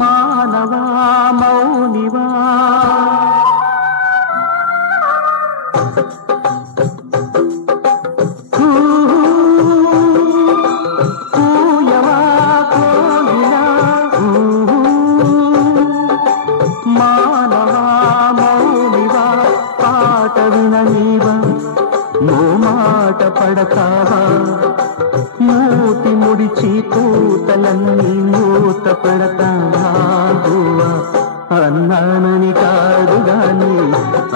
మానవా మౌనివా కూయవా కోయిలా మానవా మౌనివా పాట విననీవా మో మాట పడతావా మూతి ముడిచి కూతలన్నీ మూత పెడతావా అన్నానని కాదు గాని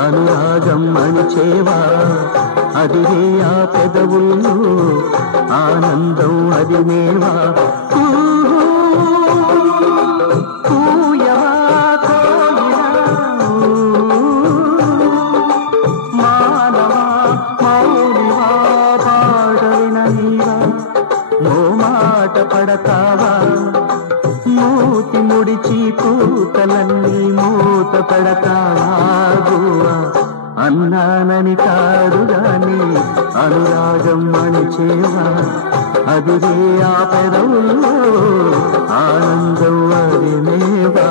అనురాగం అణిచేవా అదిరే ఆ పెదవుల్లో ఆనందం అది మేవా కూయవా కోయిలా మానవా మౌనివా పాడైన నీవా మో మాట పడతావా మూతి ముడిచి కూతలన్నీ మూత పెడతావా గువ్వా అన్నానని కాదు గాని అనురాగం అణిచేవా అదిరే ఆ పెదవుల్లో ఆనందం అది మేవా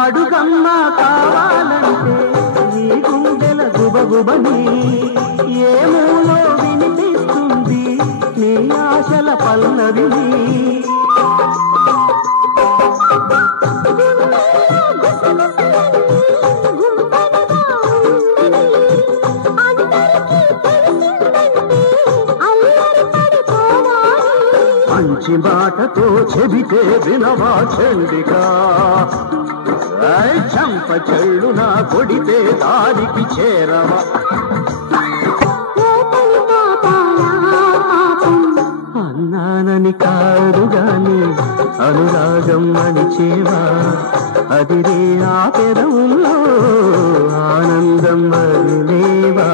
అడుగమ్మా కావాలంటే నీ గుండెల గుబగుబని ఏ మూలో వినిపిస్తుంది నీ ఆశల పల్లవిని మంచి మాటతో చెబితే వినవా చండిగా చంప చెళ్ళు నా కొడితే దారికి చేరవా అన్నానని కాదు గాని అనురాగం అణిచేవా అదిరే ఆ పెదవుల్లో ఆనందం అది లేవా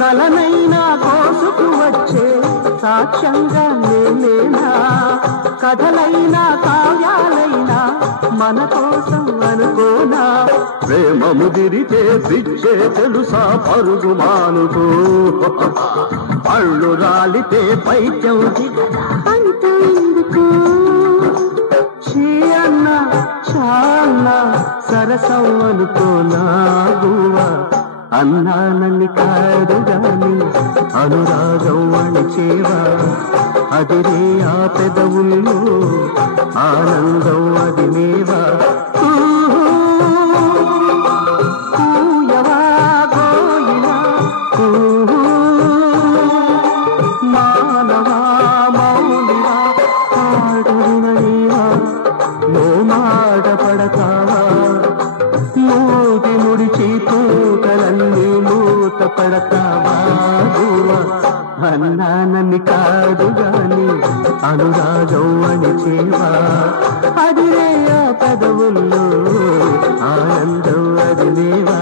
కలనైనా కోసుకు వచ్చే సాక్ష్యంగా నేనేనా కథలైనా కావ్యాలైనా మన కోసం అనుకోనా ప్రేమ ముదిరితే పిచ్చే తెలుసా పరుగు మానుకో పళ్ళు రాలితే పైత్యం చీ అన్న చాన్న సరసం అనుకోనా గువ్వా అన్నానని కాదు గాని అనురాగం అణిచేవా అదిరే ఆ పెదవుల్లో ఆనందం అది మేవా కూయవా కోయిలా మానవా మౌనివా పాడవిన నీవా మో మాట పడతావా మూతి ముడిచి పూకలన్నీ మూత పడతావా గువ్వా అన్నానని కాదు గాని అనురాగం అణిచేవా అదిరే ఆ పెదవుల్లో ఆనందం అది లేవా